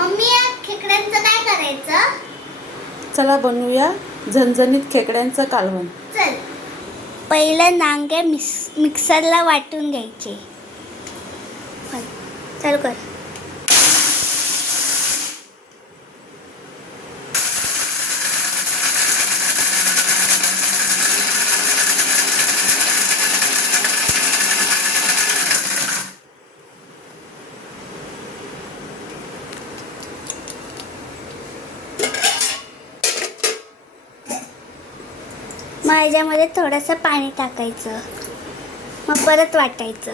Mummy या खेकड्यांचं काय करायचं? चला बनवूया झणझणीत खेकड्यांचं कालवण. चल. पहिलं नांगे मिक्सरला वाटून घ्यायचे. चालू कर. मग ह्याच्यामध्ये थोडंसं पाणी टाकायचं, मग परत वाटायचं.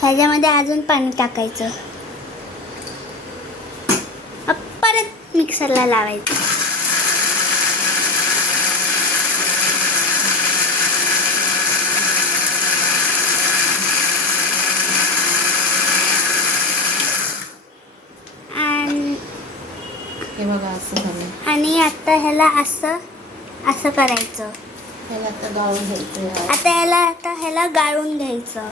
ह्याच्यामध्ये अजून पाणी टाकायचं, मग परत मिक्सरला लावायचं. हे बघा असं झालं. आणि आता ह्याला असं करायचं. ह्याला आता गाळून घ्यायचं. आता ह्याला गाळून घ्यायचं.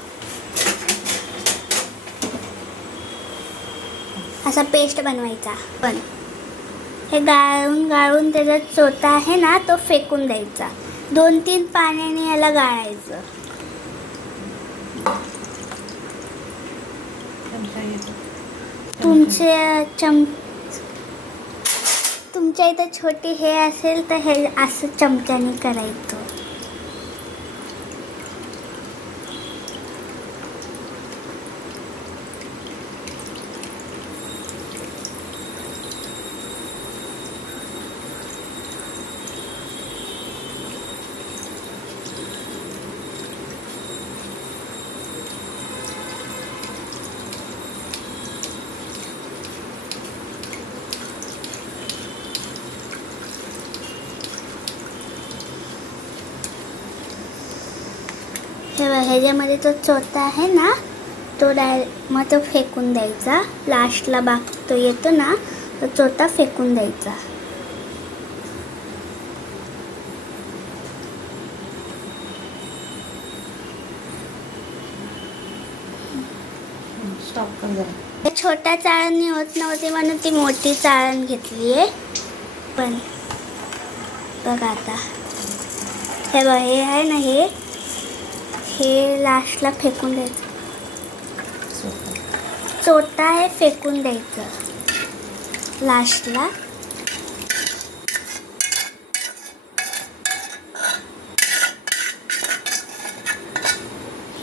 असा पेस्ट बनवायचा. पण हे गाळून त्याचा चोथा आहे ना तो फेकून द्यायचा. 2-3 पाण्याने ह्याला गाळायचं. तुमच्या इथं छोटी हे असेल तर हे असं चमच्याने करायचं. ह्याच्यामध्ये तो चोथा आहे ना तो मग तो फेकून द्यायचा. लास्टला भाग तो येतो ना तो चोथा फेकून द्यायचा. स्टॉप कर जरा. छोट्या चाळणी होत नव्हती म्हणून ती मोठी चाळण घेतली आहे. पण बघा आता हे बघ, हे आहे ना हे लास्टला फेकून द्यायचं. चोथा आहे फेकून द्यायचं लास्टला.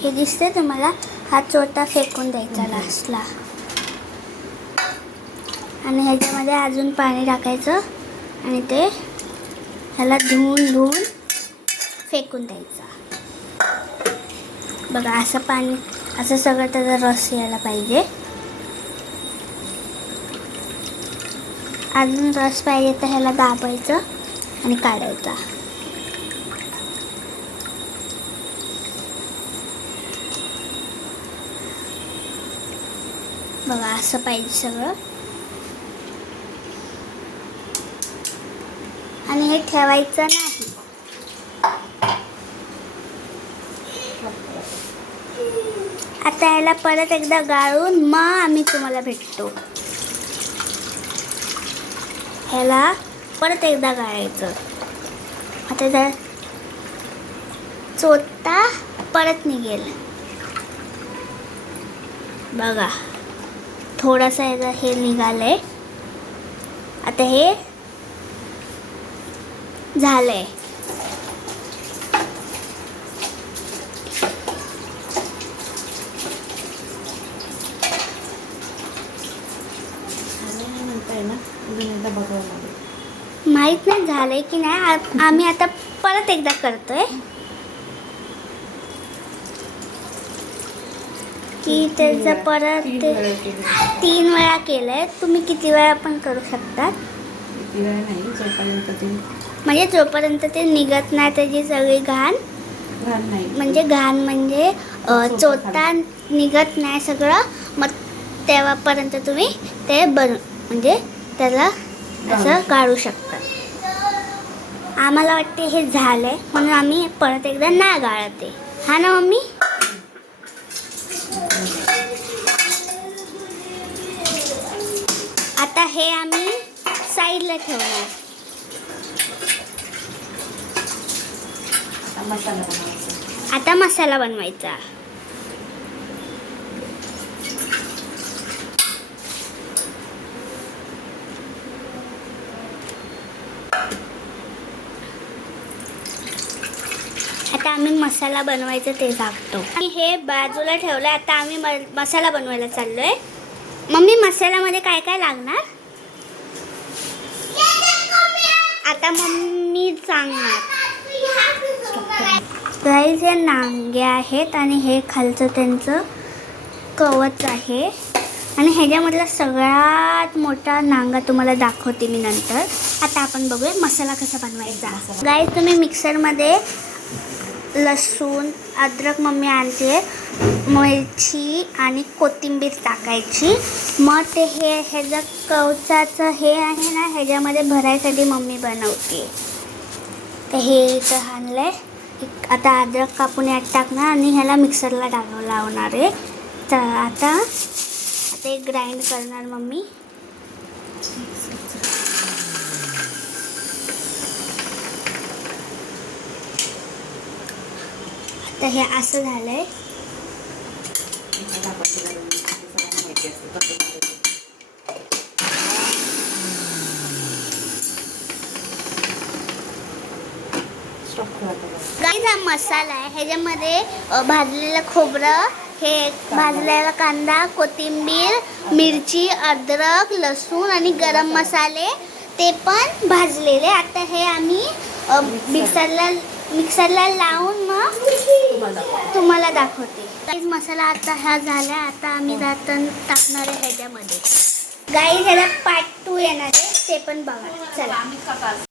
हे दिसते तुम्हाला, हा चोथा फेकून द्यायचा लास्टला. आणि ह्याच्यामध्ये अजून पाणी टाकायचं आणि ते ह्याला धुवून फेकून द्यायचं. बघा असं पाणी, असं सगळं त्याचा रस यायला पाहिजे. अजून रस पाहिजे तर ह्याला दाबायचं आणि काढायचा. बघा असं पाहिजे सगळं. आणि हे ठेवायचं नाही. आता याला परत एकदा गाळून मग आम्ही तुम्हाला भेटतो. ह्याला परत एकदा गाळायचं. आता जर चोथा परत निघेल. बघा थोडासा ह्याचा हे निघालंय. आता हे झालंय. माहित नाही झालंय की नाही. आम्ही आता परत एकदा करतोय की त्याचं परत 3 वेळा केलंय. तुम्ही किती वेळा पण करू शकता. म्हणजे जोपर्यंत ते निघत नाही त्याची सगळी घाण म्हणजे चोथा निघत नाही सगळं, मग तेव्हापर्यंत तुम्ही ते म्हणजे त्याला असं गाळू शकतात. आम्हाला वाटते हे झालंय म्हणून आम्ही परत एकदा नाही गाळते. हा ना मम्मी? आता हे आम्ही साईडला ठेवणार. मसाला बनवायचा. आता मसाला बनवायचा. आता आम्ही मसाला बनवायचं ते टाकतो. आणि हे बाजूला ठेवलं. आता आम्ही मसाला बनवायला चाललोय. मम्मी मसाल्यामध्ये काय काय लागणार? आता मम्मी सांगणार. गाईज हे नांगे आहेत आणि हे खालचं त्यांचं कवच आहे आणि ह्याच्यामधला सगळ्यात मोठा नांगा तुम्हाला दाखवते मी नंतर. आता आपण बघूया मसाला कसा बनवायचा. गाईज तुम्ही मिक्सरमध्ये लसूण अद्रक मम्मी आणते, मिरची आणि कोथिंबीर टाकायची. मग ते हे ह्याचं कवचाचं हे आहे ना ह्याच्यामध्ये भरायसाठी मम्मी बनवते. तर हे इथं आणलंय. आता अद्रक कापून यात टाकणार आणि ह्याला मिक्सरला लावणार आहे. तर आता ते ग्राइंड करणार मम्मी. आता हे असं झालंय. गाईज हा मसाला आहे. ह्याच्यामध्ये भाजलेलं खोबरं, हे भाजलेला कांदा, कोथिंबीर, मिरची, अद्रक, लसूण आणि गरम मसाले ते पण भाजलेले. आता हे आम्ही मिक्सरला लावून मग तुम्हाला दाखवते. गाईज मसाला आता हा झाला. आता आम्ही टाकणार आहे ह्याच्यामध्ये. गाईज ह्याला पार्ट 2 येणार आहे ते पण बघा. चला.